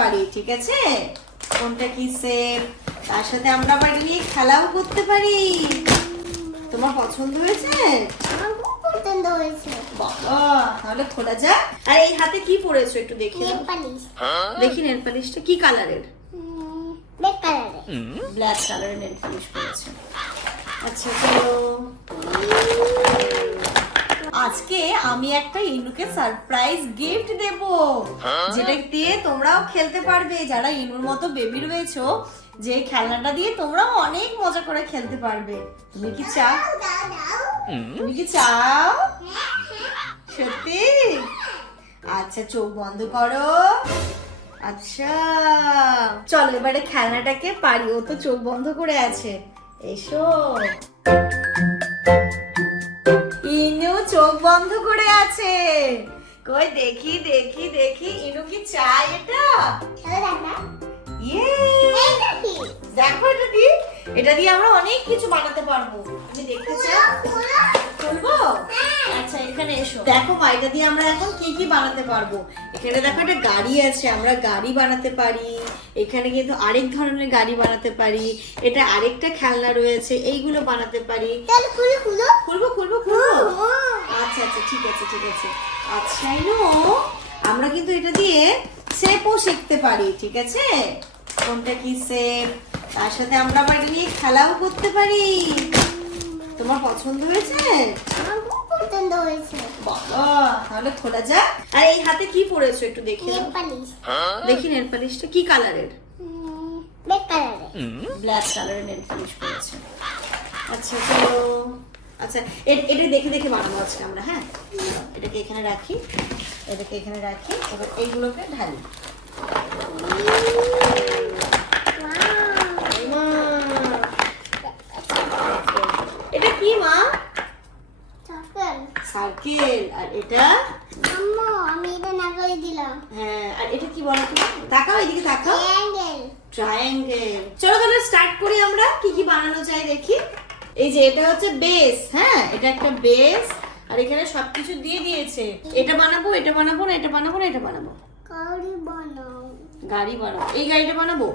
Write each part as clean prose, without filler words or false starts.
পারি, ঠিক আছে? কোনটা কি শেপ, তার সাথে আমরা আবার নিয়ে খেলাও করতে পারি। তোমার পছন্দ হয়েছে? আমার খুব পছন্দ হয়েছে। বাবা, তাহলে খোলা যাক। আর এই হাতে কি পরেছো একটু দেখি। Nail polish. দেখি নেল পালিশটা কি কালারের? ব্ল্যাক কালারের। ব্ল্যাক কালারের নেল পালিশ পরেছে। আচ্ছা চলো, আজকে আমি একটা ইনুকে সারপ্রাইজ গিফট দেব, যেটা দিয়ে তোমরাও খেলতে পারবে। যারা ইনুর মতো বেবি রয়েছো, যে খেলনাটা দিয়ে তোমরাও অনেক মজা করে খেলতে পারবে। তুমি কি চাও? তুমি কি চাও? সত্যি? আচ্ছা চোখ বন্ধ করো। আচ্ছা চলো এবারে খেলনাটাকে পারি, ও তো চোখ বন্ধ করে আছে। এসো। ইনু চোখ বন্ধ করে আছে। কই দেখি দেখি দেখি, ইনু কি চায় এটা? ইয়ে, দেখো এটা দিয়ে আমরা অনেক কিছু বানাতে পারবো। তুমি দেখতে চাও? খুলবো? আচ্ছা এখানে এসো। দেখো মা, এটা দিয়ে আমরা এখন কি কি বানাতে পারবো। এখানে দেখো একটা গাড়ি আছে, আমরা গাড়ি বানাতে পারি। এখানে কিন্তু আরেক ধরনের গাড়ি বানাতে পারি। এটা আরেকটা খেলনা রয়েছে, এইগুলো বানাতে পারি। খুলবো খুলবো খুলবো। আচ্ছা আচ্ছা ঠিক আছে ঠিক আছে। আচ্ছা ইনু, আমরা কিন্তু এটা দিয়ে শেপও শিখতে পারি, ঠিক আছে? কোনটা কি শেপ, তার সাথে আমরা আবার নিয়ে খেলাও করতে পারি। তোমার পছন্দ হয়েছে? আমার খুব পছন্দ হয়েছে। বাবা, তাহলে খোলা যাক। আর এই হাতে কি পরেছো একটু দেখি। Nail polish. দেখি নেল পালিশটা কি কালারের? ব্ল্যাক কালারের। ব্ল্যাক কালারের নেল পালিশ পরেছে। আচ্ছা চলো, আচ্ছা এটা দেখে দেখে বানাবো আজকে আমরা। হ্যাঁ, এটাকে এখানে রাখি, এটাকে এখানে রাখি। এবার এইগুলোকে ঢালি। এটা কি মা? সার্কেল। আর এটা? আম্মু, আমি এটা নাগালে দিলাম। হ্যাঁ, আর এটা কি বলো তো? তাকাও এদিকে, তাকাও। ট্রায়াঙ্গেল। ট্রায়াঙ্গেল। চলো তাহলে স্টার্ট করি, আমরা কি কি বানানো যায় দেখি। এই যে এটা হচ্ছে বেস। হ্যাঁ, এটা একটা বেস, আর এখানে সবকিছু দিয়ে দিয়েছে। এটা বানাবো, এটা বানাবো না, এটা বানাবো না, এটা বানাবো। গাড়ি বানাও। গাড়ি বানাবো। এই গাড়িটা বানাবো?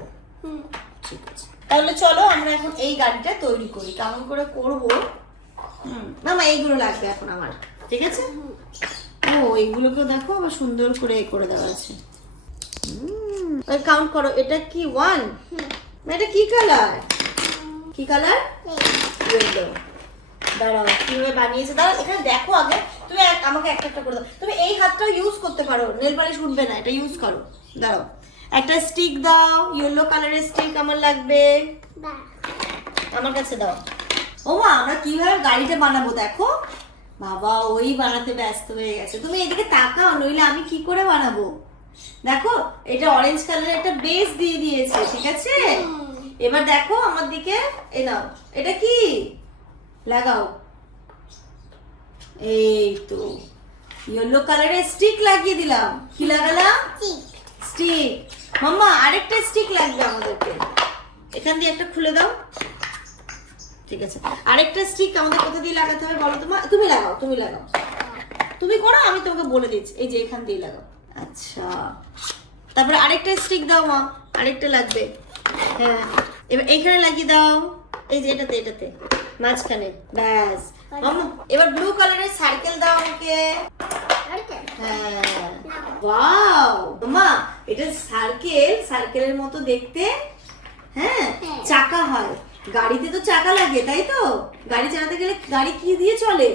ঠিক আছে, তাহলে চলো আমরা এখন এই গাড়িটা তৈরি করি। কেমন করে করবো? মামা এইগুলো লাগবে এখন আমার, ঠিক আছে? ও এইগুলোকেও দেখো আবার সুন্দর করে করে দেওয়া আছে। কাউন্ট করো, এটা কি 1? এটা কি কালার? কি কালার? ইয়েলো। দাঁড়াও, কিভাবে বানিয়েছে দাঁড়াও, এখানে দেখো আগে। তুমি আমাকে একটা একটা করে দাও। তুমি এই হাতটা ইউজ করতে পারো, নেল পালিশ উঠবে না, এটা ইউজ করো। দাঁড়াও, একটা স্টিক দাও, ইয়েলো কালারের স্টিক আমার লাগবে। আমার কাছে দাও। ও মা, আমরা কিভাবে গাড়িটা বানাবো দেখো। বাবা ওই বানাতে ব্যস্ত হয়ে গেছে। তুমি এদিকে তাকাও, নইলে আমি কি করে বানাবো। দেখো, এটা অরেঞ্জ কালারের একটা বেস দিয়ে দিয়েছে, ঠিক আছে? এবার দেখো আমার দিকে, এই নাও। এটা কি? লাগাও। এই তো ইয়েলো কালারের স্টিক লাগিয়ে দিলাম। কি লাগালাম? স্টিক। মাম্মা আরেকটা স্টিক লাগবে আমাদেরকে, এখান দিয়ে একটা খুলে দাও। ঠিক আছে, আরেকটা স্টিক আমাদের কোথা দিয়ে লাগাতে হবে বলো তোমার? তুমি লাগাও, তুমি লাগাও, তুমি করো, আমি তোমাকে বলে দিচ্ছি। এই যে এখান দিয়ে লাগাও। আচ্ছা, তারপরে আরেকটা স্টিক দাও মা, আরেকটা লাগবে। হ্যাঁ, এবার এইখানে লাগিয়ে দাও। এই যে এটাতে, এটাতে মাঝখানে। ব্যাস। মাম্মা এবার ব্লু কালারের সার্কেল দাও আমাকে। হ্যাঁ, ওয়াও মাম্মা, এটা সার্কেল, সার্কেলের মতো দেখতে। হ্যাঁ, চাকা হয়। গাড়িতে তো চাকা লাগে, তাই তো? গাড়ি চালাতে গেলে গাড়ি কি দিয়ে চলে?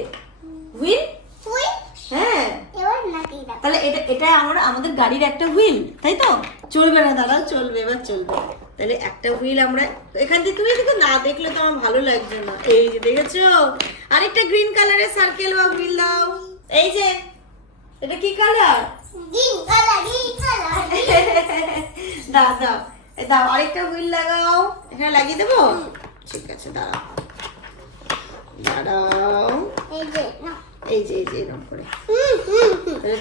হুইল। হ্যাঁ, তাহলে এটা এটা আমাদের গাড়ির একটা হুইল, তাই তো? চলবে না দাদা, চলবে, এবার চলবে। তাহলে একটা হুইল আমরা এখান থেকে, তুমি দেখো না দেখলে তো আমার ভালো লাগবে না। এই যে দেখেছো, আরেকটা গ্রিন কালারের সার্কেল বা হুইল দাও। এই যে এটা কি কালার? দাও দাও দাও, আরেকটা হুইল লাগাও। এখানে লাগিয়ে দেবো? ঠিক আছে, দাঁড়াও দাঁড়াও। এই যে এরকম করে।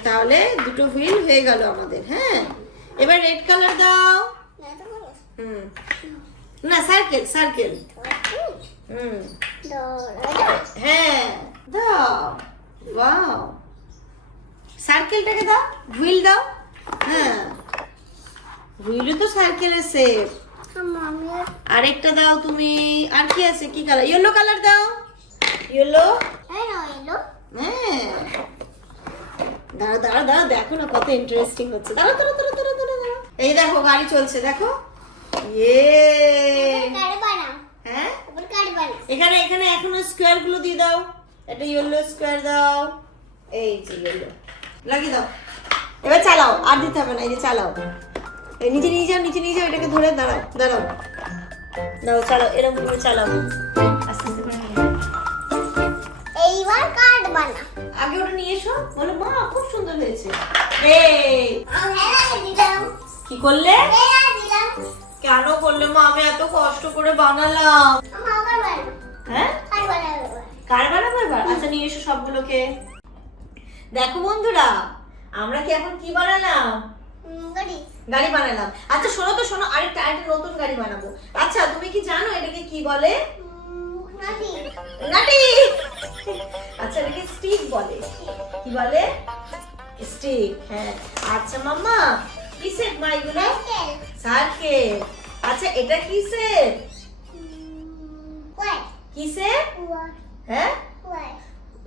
তাহলে দুটো হুইল হয়ে গেল আমাদের। হ্যাঁ, এবার রেড কালার দাও। না, সার্কেল সার্কেল। হ্যাঁ দাও। ওয়াও, সার্কেলটাকে দাও, হুইল দাও। হ্যাঁ, রুইলু তো সার্কেলের শেপ। আম্মু আমি আরেকটা দাও তুমি। আর কি আছে? কি কালার? ইয়েলো কালার দাও। ইয়েলো। এই রইলো। হ্যাঁ, দাঁড়া দাঁড়া দাঁড়া, দেখো না কত ইন্টারেস্টিং হচ্ছে। দাঁড়া দাঁড়া দাঁড়া দাঁড়া দাঁড়া দাঁড়া। এই দেখো গাড়ি চলছে, দেখো। ইয়ে, গাড়ি বানাও। হ্যাঁ এবার গাড়ি বানাও। এখানে এখানে এখনো স্কোয়ার গুলো দিয়ে দাও। একটা ইয়েলো স্কোয়ার দাও। এই যে ইয়েলো লাগিয়ে দাও। এবার চালাও, আর দিতে হবে না, এই যে চালাও। এই নিচে নিয়ে যাও, নিচে নিয়ে যাও, এটাকে ধরে দাঁড়াও দাঁড়াও দাও, চালাও, এরকম করে চালাও, আস্তে আস্তে করে নিয়ে যাও। এইবার কার্ড বানাও। আগে ওটা নিয়ে এসো, বলো মা খুব সুন্দর হয়েছে। এই আমি হেলাই দিলাম। কি করলে? হেলাই দিলাম। কেন করলে মা? আমি এত কষ্ট করে বানালাম। আম্মু আবার বানাও। হ্যাঁ, কার্ড বানাও এবার। কার বানাবো এবার? আচ্ছা নিয়ে এসো সবগুলোকে। দেখো বন্ধুরা, আমরা কি এখন কি বানালাম? গাড়ি। গাড়ি বানালাম। আচ্ছা শোনো তো, শোনো, আরেকটা নতুন গাড়ি বানাবো। আচ্ছা তুমি কি জানো এটাকে কি বলে? নাটি। নাটি। আচ্ছা এটাকে স্টিক বলে। কি বলে? স্টিক। হ্যাঁ। আচ্ছা মাম্মা, কিসের মা এগুলো? সার্কেল। আচ্ছা এটা কিসের? ওয়াই। কিসের? ওয়াই। হ্যাঁ, ওয়াই।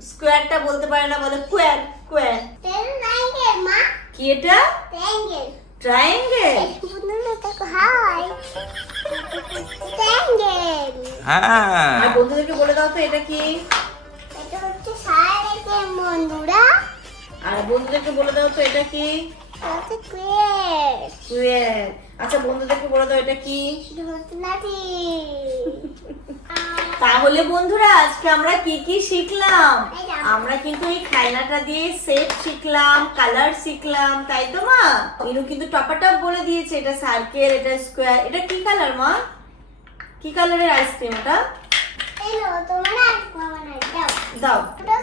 স্কোয়ারটা বলতে পারে না, বলে স্কোয়ার। স্কোয়ার। ট্রায়াঙ্গেল মা। কি এটা? ট্রায়াঙ্গেল। ট্রায়াঙ্গেল। বন্ধুরা দেখো হাই। ট্রায়াঙ্গেল। আর বন্ধুদেরকে বলে দাও তো এটা কি? এটা হচ্ছে সার্কেল বন্ধুরা। আর বন্ধুদেরকে বলে দাও তো এটা কি? এটা হচ্ছে স্কোয়ার। স্কোয়ার। আচ্ছা বন্ধুদেরকে বলে দাও এটা কি? এটা হচ্ছে নাটি। তাহলে বন্ধুরা আজকে আমরা কি কি শিখলাম? আমরা কিন্তু এই খেলনাটা দিয়ে শেপ শিখলাম, কালার শিখলাম, তাই তো মা? ইনু কিন্তু টপাটপ বলে দিয়েছে এটা সার্কেল, এটা স্কোয়ার। এটা কি কালার মা? কি কালারের আইসক্রিম এটা? এই লো তোমার আইসক্রিম বানাই দাও। দাও। ওটা